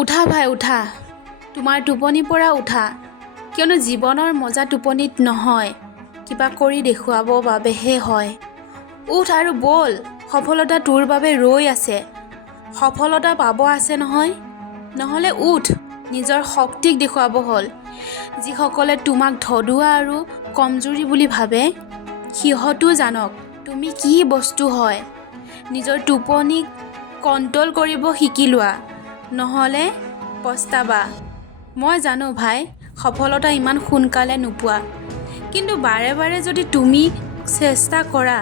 উঠা ভাই উঠা, তোমাৰ টোপনিৰ পৰা উঠা, কিয়নো জীৱনৰ মজা টোপনিত নহয়, কিবা কৰি দেখুৱাবৰ বাবেহে হয়। উঠ আৰু বল, সফলতা তোৰ বাবে ৰৈ আছে, সফলতা পাব আছে নহয়। নহ'লে উঠ, নিজৰ শক্তিক দেখুৱাব হ'ল। যিসকলে তোমাক ধদুৱা আৰু কমজুৰি বুলি ভাবে, সিহঁতো জানক তুমি কি বস্তু হয়। নিজৰ টোপনিক কণ্ট্ৰল কৰিব শিকি লোৱা, নহ'লে পস্তাবা। মই জানো ভাই, সফলতা ইমান সোনকালে নোপোৱা, কিন্তু বাৰে বাৰে যদি তুমি চেষ্টা কৰা,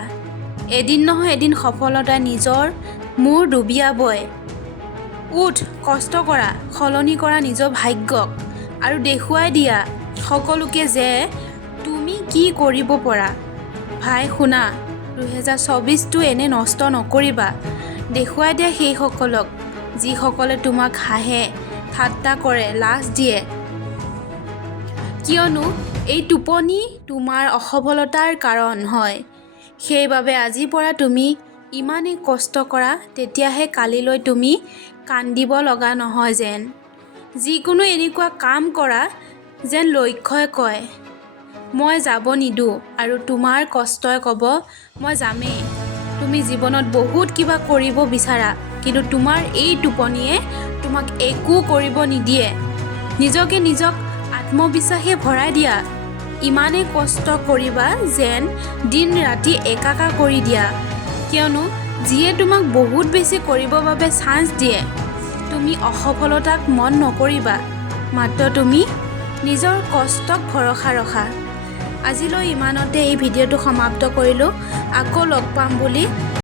এদিন নহয় এদিন সফলতাই নিজৰ মূৰ ডুবিয়াবই। উঠ, কষ্ট কৰা, সলনি কৰা নিজৰ ভাগ্যক আৰু দেখুৱাই দিয়া সকলোকে যে তুমি কি কৰিব পৰা। ভাই শুনা, 2024টো এনে নষ্ট নকৰিবা। দেখুৱাই দিয়া সেইসকলক যিসকলে তোমাক হাঁহে, ঠাট্টা কৰে, লাজ দিয়ে। কিয়নো এই টোপনি তোমাৰ অসফলতাৰ কাৰণ হয়। সেইবাবে আজিৰ পৰা তুমি ইমানেই কষ্ট কৰা, তেতিয়াহে কালিলৈ তুমি কান্দিব লগা নহয় যেন। যিকোনো এনেকুৱা কাম কৰা যেন লক্ষ্যই কয়, মই যাব নিদিওঁ, আৰু তোমাৰ কষ্টই ক'ব, মই যামেই। তুমি জীৱনত বহুত কিবা কৰিব বিচাৰা, কিন্তু তোমাৰ এই টোপনিয়ে তোমাক একো কৰিব নিদিয়ে। নিজক আত্মবিশ্বাসে ভৰাই দিয়া। ইমানেই কষ্ট কৰিবা যেন দিন ৰাতি একাকাৰ কৰি দিয়া। কিয়নো যিয়ে তোমাক বহুত বেছি কৰিবৰ বাবে চান্স দিয়ে, তুমি অসফলতাক মন নকৰিবা, মাত্ৰ তুমি নিজৰ কষ্টক ভৰসা ৰখা। আজিলৈ ইমানতে এই ভিডিঅ'টো সমাপ্ত কৰিলোঁ। আকৌ লগ পাম বুলি